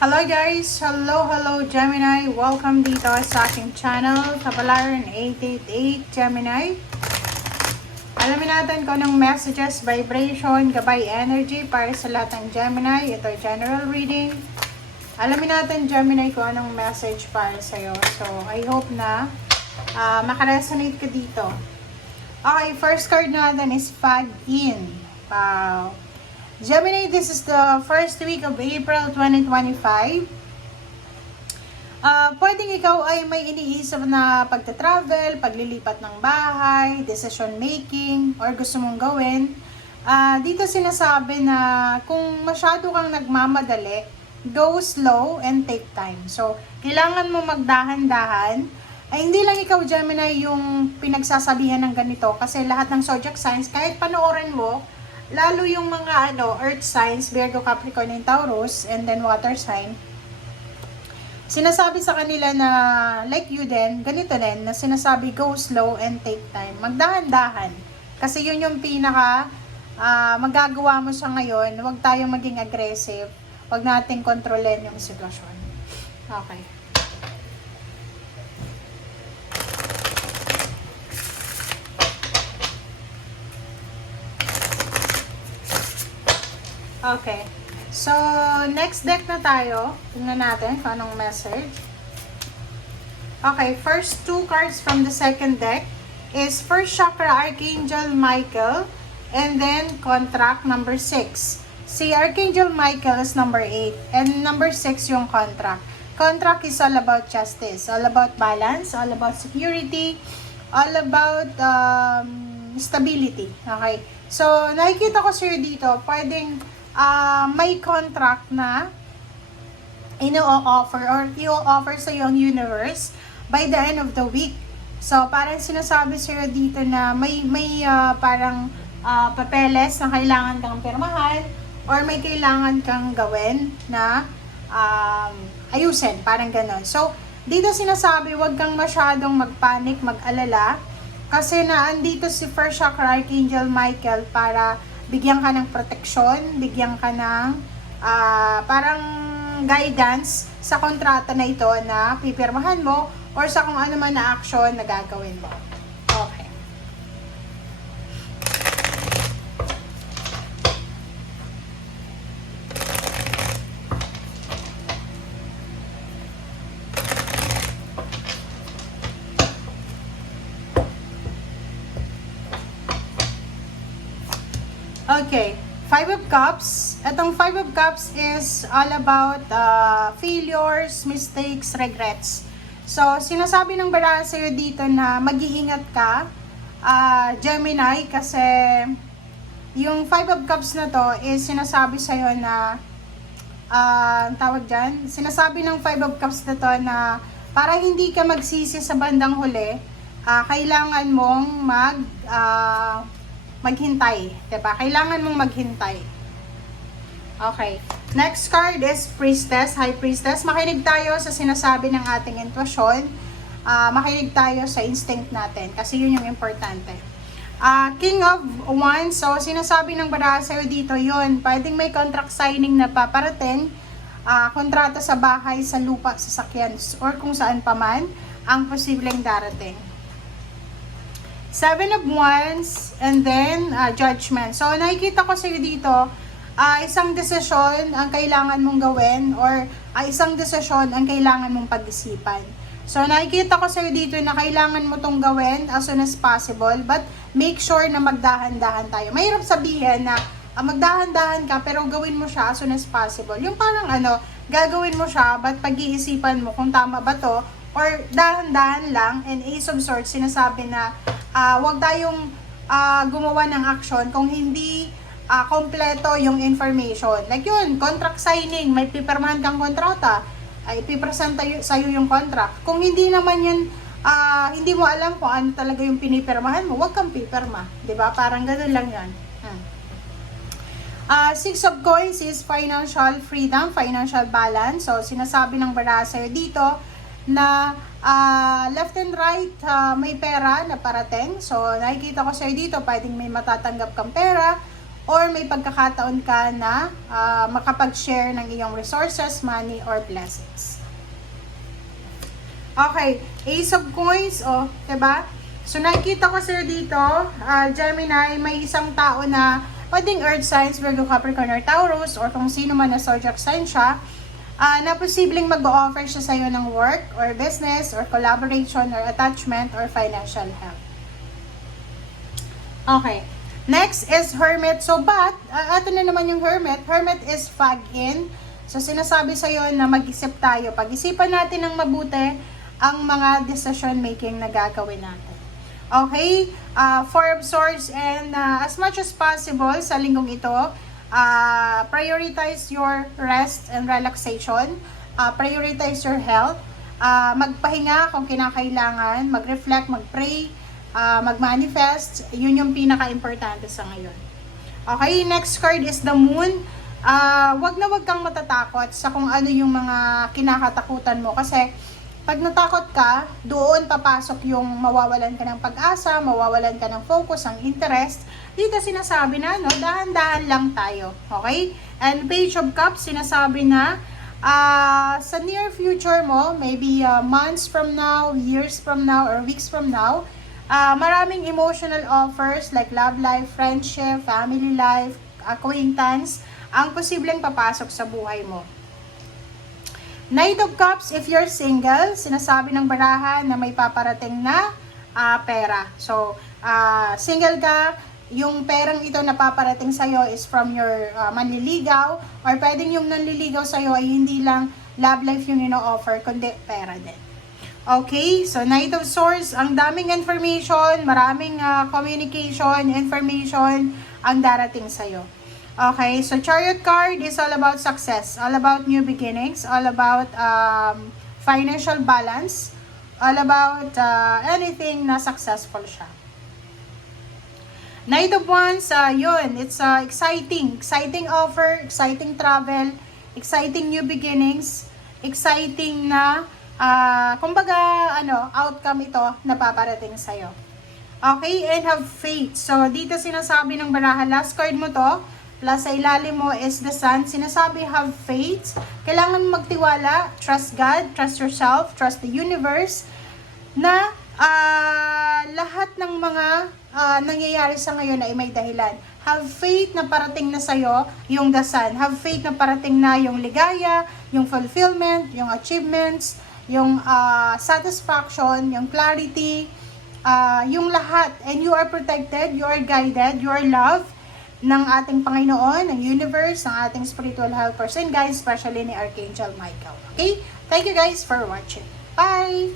Hello guys! Hello Gemini! Welcome dito sa aking channel, Kapalaran 888 Gemini. Alamin natin kung anong messages, vibration, gabay energy para sa lahat ng Gemini. Ito ay general reading. Alamin natin Gemini kung anong message para sa'yo. So, I hope na makaresonate ka dito. Okay, first card natin is Fag In. Wow! Gemini, this is the first week of April 2025. Pwedeng ikaw ay may iniisip na pagta-travel, paglilipat ng bahay, decision making, or gusto mong gawin. Dito sinasabi na kung masyado kang nagmamadali, go slow and take time. So, kailangan mo magdahan-dahan. Ay, hindi lang ikaw, Gemini, yung pinagsasabihan ng ganito. Kasi lahat ng zodiac signs, kahit panoorin mo, lalo yung mga earth signs, Virgo, Capricorn, and Taurus, and then water sign, sinasabi sa kanila na, like you din, ganito din, na sinasabi, go slow and take time. Magdahan-dahan. Kasi yun yung pinaka magagawa mo sa ngayon. Huwag tayong maging aggressive. Huwag nating kontrolin yung sitwasyon. Okay. Okay. So, next deck na tayo. Tingnan natin kung anong message. Okay, first two cards from the second deck is first chakra Archangel Michael and then contract number 6. Si Archangel Michael is number 8 and number 6 yung contract. Contract is all about justice, all about balance, all about security, all about stability. Okay. So, nakikita ko sa'yo dito, pwedeng may contract na ino-offer or i-offer sa yung universe by the end of the week. So, parang sinasabi sa'yo dito na may parang papeles na kailangan kang pirmahan or may kailangan kang gawin na ayusin, parang ganon. So, dito sinasabi, wag kang masyadong magpanic, mag-alala kasi naandito si First Chakra Archangel Michael para bigyan ka ng proteksyon, bigyan ka ng parang guidance sa kontrata na ito na pipirmahan mo or sa kung ano man na action na gagawin mo. Okay. Okay, Five of Cups. Itong Five of Cups is all about failures, mistakes, regrets. So, sinasabi ng baraha sa'yo dito na mag-iingat ka, Gemini, kasi yung Five of Cups na to is sinasabi sa'yo na, tawag dyan, sinasabi ng Five of Cups na to na para hindi ka magsisi sa bandang huli, kailangan mong maghintay, diba? Kailangan mong maghintay. Okay. Next card is Priestess, High Priestess. Makinig tayo sa sinasabi ng ating intuition. Makinig tayo sa instinct natin kasi yun yung importante. King of Wands. So, sinasabi ng baraha sa'yo dito yun. Pwedeng may contract signing na paparating. Kontrata sa bahay, sa lupa, sa sakyan, or kung saan pa man ang posibleng darating. Seven of Wands, and then Judgment. So, nakikita ko sa'yo dito, isang desisyon ang kailangan mong gawin or isang desisyon ang kailangan mong pag-isipan. So, nakikita ko sa'yo dito na kailangan mo tong gawin as soon as possible, but make sure na magdahan-dahan tayo. Mahirap sabihin na magdahan-dahan ka pero gawin mo siya as soon as possible. Yung parang gagawin mo siya, but pag-iisipan mo kung tama ba to or dahan-dahan lang, and Ace of Swords, sinasabi na huwag tayong gumawa ng action kung hindi kompleto yung information. Like yun, contract signing, may pipirmahan kang kontrata, ay ipipresent sa'yo yung contract. Kung hindi naman yun, hindi mo alam kung ano talaga yung pinipirmahan mo, huwag kang pipirma. Diba? Parang ganun lang yan. Six of Coins is financial freedom, financial balance. So, sinasabi ng baraha sa'yo dito na left and right, may pera na parating. So, nakikita ko sa'yo dito, pwedeng may matatanggap kang pera or may pagkakataon ka na makapag-share ng iyong resources, money, or blessings. Okay, Ace of Coins, diba? So, nakikita ko sir dito, Gemini, may isang tao na pwedeng Earth signs, Virgo, Capricorn, or Taurus, or kung sino man na zodiac sign siya, na posibleng mag-offer siya sa'yo ng work, or business, or collaboration, or attachment, or financial help. Okay. Next is Hermit. So, ato na naman yung Hermit. Hermit is fog in. So, sinasabi sa'yo na mag-isip tayo. Pag-isipan natin ng mabuti ang mga decision making na gagawin natin. Okay? Four of Swords, and as much as possible sa linggong ito, prioritize your rest and relaxation. Prioritize your health. Magpahinga kung kinakailangan. Mag-reflect, mag-pray, mag-manifest. Yun yung pinaka-importante sa ngayon. Okay, next card is the Moon. Wag na wag kang matatakot sa kung ano yung mga kinakatakutan mo. Kasi pag natakot ka, doon papasok yung mawawalan ka ng pag-asa, mawawalan ka ng focus, ang interest. Dito sinasabi na, dahan-dahan lang tayo. Okay? And Page of Cups, sinasabi na, sa near future mo, maybe months from now, years from now, or weeks from now, maraming emotional offers like love life, friendship, family life, acquaintance, ang posibleng papasok sa buhay mo. Knight of Cups, if you're single, sinasabi ng barahan na may paparating na pera. So, single ka, yung perang ito na paparating sa'yo is from your manliligaw, or pwedeng yung nanliligaw sa'yo ay hindi lang love life yung ino-offer, kundi pera din. Okay, so Knight of Swords, ang daming information, maraming communication, information ang darating sa'yo. Okay, so Chariot card is all about success, all about new beginnings, all about financial balance, all about anything na successful siya. Knight of Wands, yun, it's exciting offer, exciting travel, exciting new beginnings, exciting na, kumbaga, outcome ito na paparating sa'yo. Okay, and have faith. So, dito sinasabi ng baraha, last card mo to, plus sa ilalim mo is the Sun. Sinasabi, have faith. Kailangan magtiwala, trust God, trust yourself, trust the universe, na lahat ng mga nangyayari sa ngayon ay may dahilan. Have faith na parating na sa'yo yung the Sun. Have faith na parating na yung ligaya, yung fulfillment, yung achievements, yung satisfaction, yung clarity, yung lahat. And you are protected, you are guided, you are loved ng ating Panginoon, ng universe, ng ating spiritual helpers and guides, especially ni Archangel Michael. Okay? Thank you guys for watching. Bye!